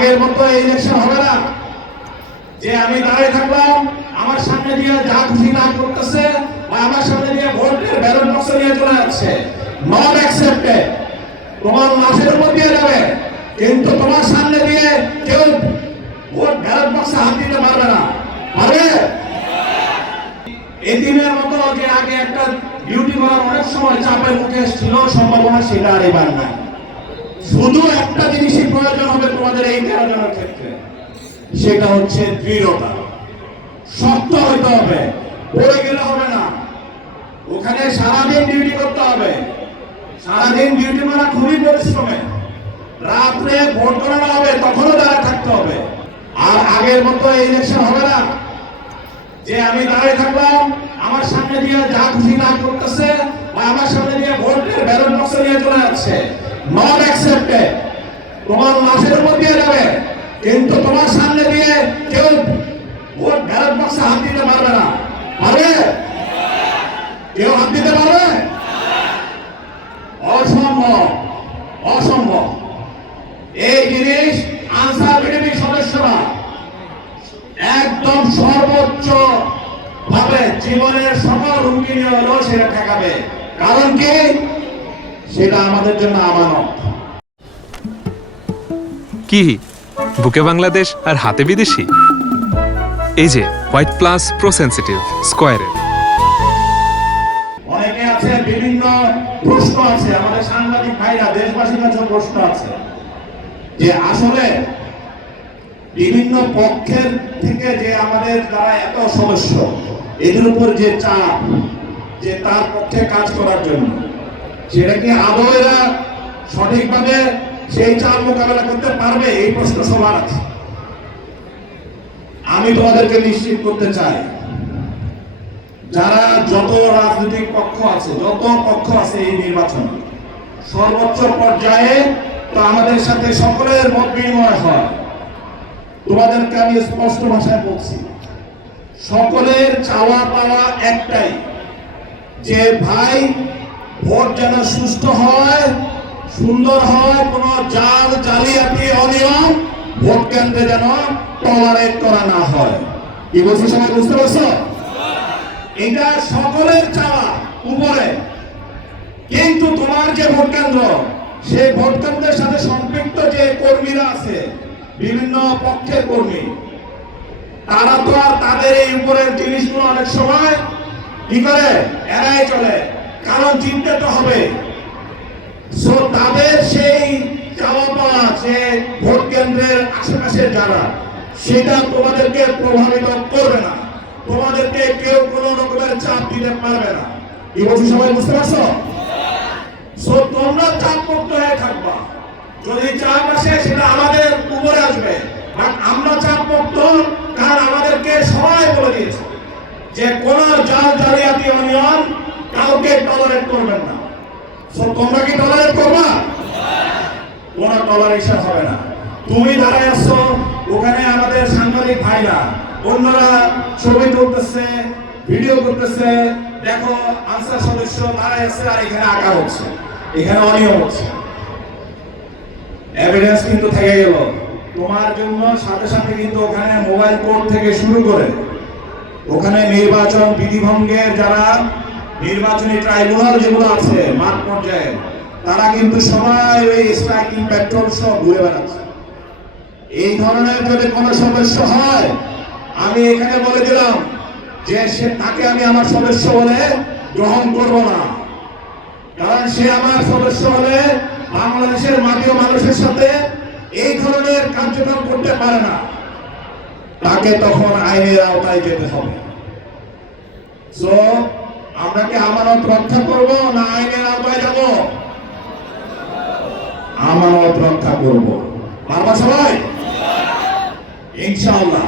আগের মতো ইলেকশন হবে না যে আমি দাঁড়িয়ে থাকলাম, আমার সামনে দিয়ে যা খুশি না করতেছে বা আমার সামনে দিয়ে ভোটের ব্যালট বক্স নিয়ে চলে যাচ্ছে। Not accepted. তোমার লাশের উপর দিয়ে যাবে, কিন্তু তোমার সামনে দিয়ে কেউ ভোট ব্যালট বক্সে হাত দিতে পারবে না। পারবে? এই দিনের মতো যে আগে একটা ডিউটি করার অনেক সময় চাপের মুখে ছিল, সম্ভাবনা সেটা আর এবার নাই। শুধু একটা জিনিসই প্রয়োজন হবে তোমাদের এই 13 জনের ক্ষেত্রে, সেটা হচ্ছে দৃঢ়তা। শক্ত হইতে হবে, পড়ে গেলে হবে না। ওখানে সারাদিন ডিউটি করতে হবে। সারাদিন ডিউটি করা খুবই পরিশ্রমে। রাত্রে ভোট করানো হবে, তখনও দাঁড়িয়ে থাকতে হবে। আর আগের মতো ইলেকশন হবে না যে আমি দাঁড়িয়ে থাকলাম, আমার সামনে দিয়ে যা খুশি না করতেছে বা আমার সামনে দিয়ে ভোটের ব্যালট বক্স নিয়ে চলে যাচ্ছে। Not accepted. তোমার লাশের উপর দিয়ে যাবে, কিন্তু তোমার সামনে দিয়ে কেউ ভোট ব্যালট বক্সে হাত দিতে পারবে না। পারবে? কেউ হাত দিতে পারবে? অসম্ভব, অসম্ভব। এই জিনিস আনসার বিডিপি সদস্যরা একদম সর্বোচ্চ ভাবে জীবনের সকল হুমকি নিয়ে হলেও সেটা ঠেকাবে। কারণ কি? সেটা আমাদের জন্য আমানত। কি বুকে বাংলাদেশ আর হাতে বিদেশি? এই যে হোয়াইট প্লাস প্রো সেনসিটিভ স্কয়ারের। অনেকে আছে, বিভিন্ন প্রশ্ন আছে, আমাদের সাংবাদিক ভাইরা দেশবাসীর কাছে প্রশ্ন আছে যে আসলে বিভিন্ন পক্ষের থেকে যে আমাদের যারা এত সদস্য, এদের উপর যে চাপ, যে তার পক্ষে কাজ করার জন্য, সেটা কি আদৌ এরা সঠিকভাবে সেই চাপ মোকাবেলা করতে পারবে? এই প্রশ্ন সবার আছে। আমি তোমাদেরকে নিশ্চিত করতে চাই, যারা যত রাজনৈতিক পক্ষ আছে, যত পক্ষ আছে এই নির্বাচনে সর্বোচ্চ পর্যায়ে তো আমাদের সাথে সকলের মত বিনিময় হয়। তোমাদেরকে আমি স্পষ্ট ভাষায় বলছি, সকলের চাওয়া পাওয়া একটাই, যে ভাই ভোট যেন সুষ্ঠু হয়, সুন্দর হয়, কোন জাল জালিয়াতি অনিয়ম ভোট কেন্দ্রে যেন টলারেট করা না হয়। কি বলছি সবাই বুঝতে পারছো? এটা সকলের চাওয়া উপরে। কিন্তু তোমার যে ভোট কেন্দ্র, সেই ভোট কেন্দ্রের সাথে সম্পৃক্ত যে কর্মীরা আছে, বিভিন্ন পক্ষের কর্মী, তারা তো আর তাদের এই উপরের জিনিসগুলো অনেক সময় কি করে এড়াই চলে, কারণ চিনতে তো হবে। সো তাদের সেই চাওয়া পাওয়া, যে ভোট কেন্দ্রের আশেপাশে যারা, সেটা তোমাদেরকে প্রভাবিত করবে না। তোমাদেরকে কেউ কোন রকমের চাপ দিতে পারবে না। এই বলছি সবাই বুঝতে পারছো? সো তোমরা চাপ মুক্ত হয়ে থাকবা। যদি চাপ আসে সেটা আমাদের উপরে আসবে, বাট আমরা চাপ মুক্ত, কারণ আমাদেরকে সবাই বলে দিয়েছে যে কোন জাল জালিয়াতি অনিয়ম কাউকে টলারেট করবেন না। সো তোমরা কি টলারেট করবা? কোন টলারেশন হবে না। তুমি দাঁড়ায় আসছো, ওখানে আমাদের সাংবাদিক ভাইরা, অন্যরা ছবি তুলতেছে, ভিডিও করতেছে, দেখো আনসার সদস্য দাঁড়ায় আছে আর এখানে আঁকা হচ্ছে, এখানে অনিয়ম হচ্ছে। এভিডেন্স কিন্তু থেকে গেল তোমার জন্য। সাথে সাথে কিন্তু ওখানে মোবাইল কোর্ট থেকে শুরু করে ওখানে নির্বাচন বিধিভঙ্গের যারা নির্বাচনী ট্রাইব্যুনাল যেগুলো আছে মাঠ পর্যায়ে, তারা কিন্তু সবাই ওই স্ট্রাইকিং পেট্রোল সব ঘুরে বেড়াচ্ছে। এই ধরনের যদি কোনো সদস্য হয়, আমি এখানে বলে দিলাম যে সে তাকে আমি আমার সদস্য বলে গ্রহণ করব না। কারণ সে আমার সদস্য হলে বাংলাদেশের মাটি ও মানুষের সাথে এই ধরনের কার্যক্রম করতে পারে না। তাকে তখন আইনের আওতায় যেতে হবে। সো আমরা কি আমানত রক্ষা করব না আইনের আওতায় যাব? আমানত রক্ষা করব। পারবা সবাই? ইনশাআল্লাহ।